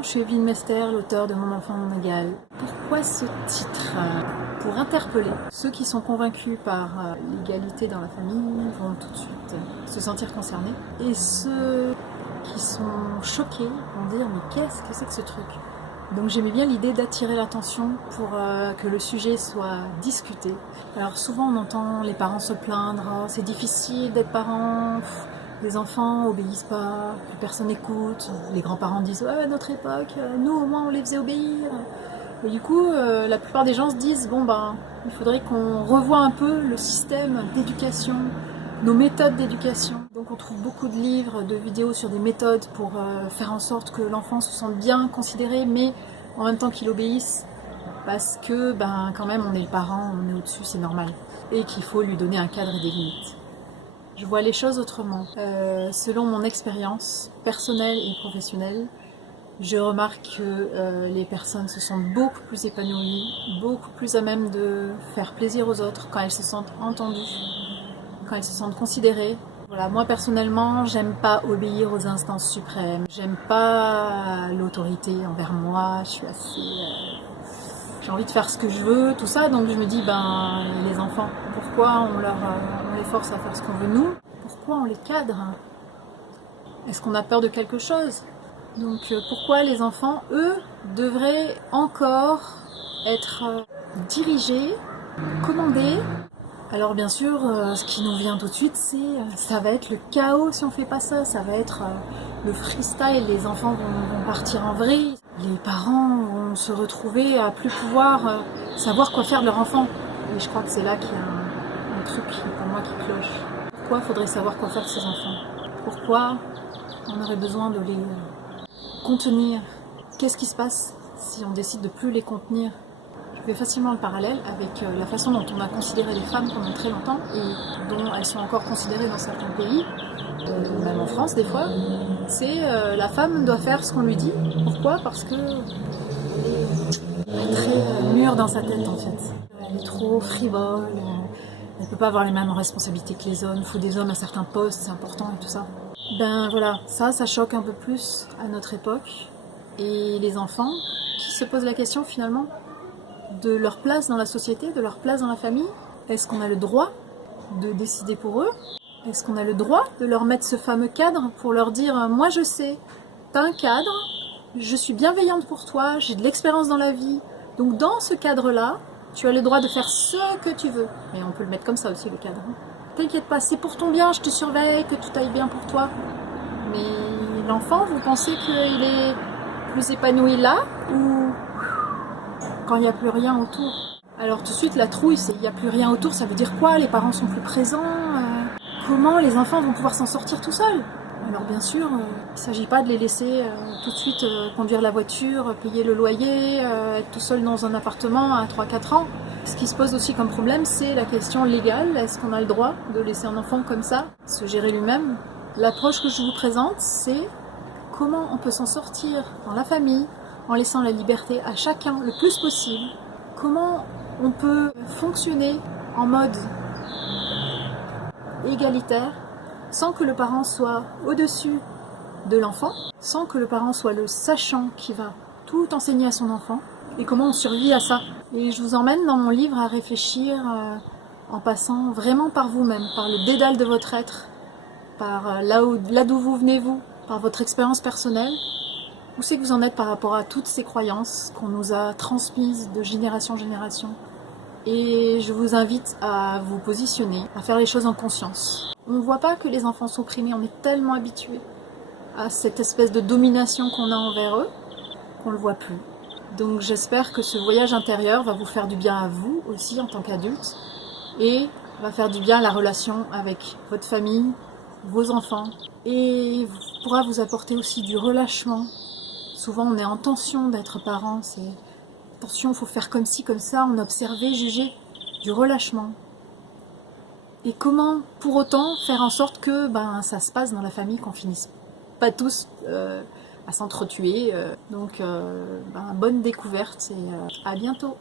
Bonjour, je suis Evelyne Mester, l'auteur de Mon enfant, mon égal. Pourquoi ce titre? Pour interpeller ceux qui sont convaincus par l'égalité dans la famille vont tout de suite se sentir concernés. Et ceux qui sont choqués vont dire mais qu'est-ce que c'est que ce truc? Donc j'aimais bien l'idée d'attirer l'attention pour que le sujet soit discuté. Alors souvent on entend les parents se plaindre, oh, c'est difficile d'être parent, les enfants obéissent pas, plus personne n'écoute, les grands-parents disent ouais, à notre époque, nous au moins on les faisait obéir. Et du coup la plupart des gens se disent bon ben il faudrait qu'on revoie un peu le système d'éducation, nos méthodes d'éducation. Donc on trouve beaucoup de livres, de vidéos sur des méthodes pour faire en sorte que l'enfant se sente bien considéré, mais en même temps qu'il obéisse, parce que ben quand même on est le parent, on est au-dessus, c'est normal, et qu'il faut lui donner un cadre et des limites. Je vois les choses autrement. Selon mon expérience personnelle et professionnelle, je remarque que les personnes se sentent beaucoup plus épanouies, beaucoup plus à même de faire plaisir aux autres quand elles se sentent entendues, quand elles se sentent considérées. Voilà, moi personnellement, j'aime pas obéir aux instances suprêmes, j'aime pas l'autorité envers moi, je suis assez... j'ai envie de faire ce que je veux, tout ça, donc je me dis, ben, les enfants, pourquoi on les force à faire ce qu'on veut nous? Pourquoi on les cadre? Est-ce qu'on a peur de quelque chose? Donc pourquoi les enfants, eux, devraient encore être dirigés, commandés? Alors bien sûr, ce qui nous vient tout de suite, c'est ça va être le chaos si on fait pas ça, ça va être le freestyle, les enfants vont partir en vrille, les parents vont se retrouver à plus pouvoir savoir quoi faire de leur enfant. Et je crois que c'est là qu'il y a un truc pour moi qui cloche. Pourquoi il faudrait savoir quoi faire de ses enfants? Pourquoi on aurait besoin de les contenir? Qu'est-ce qui se passe si on décide de plus les contenir? Je fais facilement le parallèle avec la façon dont on a considéré les femmes pendant très longtemps et dont elles sont encore considérées dans certains pays, même en France des fois. C'est la femme doit faire ce qu'on lui dit. Pourquoi? Parce que elle est très mûre dans sa tête en fait. Elle est trop frivole, elle ne peut pas avoir les mêmes responsabilités que les hommes, il faut des hommes à certains postes, c'est important et tout ça. Ben voilà, ça choque un peu plus à notre époque. Et les enfants qui se posent la question finalement de leur place dans la société, de leur place dans la famille. Est-ce qu'on a le droit de décider pour eux? Est-ce qu'on a le droit de leur mettre ce fameux cadre pour leur dire « Moi je sais, t'as un cadre, je suis bienveillante pour toi, j'ai de l'expérience dans la vie, donc dans ce cadre-là, tu as le droit de faire ce que tu veux. » Mais on peut le mettre comme ça aussi le cadre. T'inquiète pas, c'est pour ton bien, je te surveille, que tout aille bien pour toi. Mais l'enfant, vous pensez qu'il est plus épanoui là ou quand il n'y a plus rien autour? Alors tout de suite la trouille, c'est il n'y a plus rien autour, ça veut dire quoi? Les parents sont plus présents, comment les enfants vont pouvoir s'en sortir tout seuls? Alors bien sûr, il ne s'agit pas de les laisser tout de suite conduire la voiture, payer le loyer, être tout seul dans un appartement à 3-4 ans. Ce qui se pose aussi comme problème, c'est la question légale. Est-ce qu'on a le droit de laisser un enfant comme ça se gérer lui-même? L'approche que je vous présente, c'est comment on peut s'en sortir dans la famille, en laissant la liberté à chacun le plus possible. Comment on peut fonctionner en mode égalitaire sans que le parent soit au-dessus de l'enfant, sans que le parent soit le sachant qui va tout enseigner à son enfant, et comment on survit à ça. Et je vous emmène dans mon livre à réfléchir en passant vraiment par vous-même, par le dédale de votre être, par là d'où vous venez vous, par votre expérience personnelle. Où c'est que vous en êtes par rapport à toutes ces croyances qu'on nous a transmises de génération en génération? Et je vous invite à vous positionner, à faire les choses en conscience. On ne voit pas que les enfants sont opprimés, on est tellement habitués à cette espèce de domination qu'on a envers eux qu'on ne le voit plus. Donc j'espère que ce voyage intérieur va vous faire du bien à vous aussi en tant qu'adulte et va faire du bien à la relation avec votre famille, vos enfants, et pourra vous apporter aussi du relâchement. Souvent on est en tension d'être parent, c'est attention, il faut faire comme ci, comme ça, on observer, juger, du relâchement. Et comment pour autant faire en sorte que ça se passe dans la famille, qu'on finisse pas tous à s'entretuer. Donc bonne découverte et à bientôt.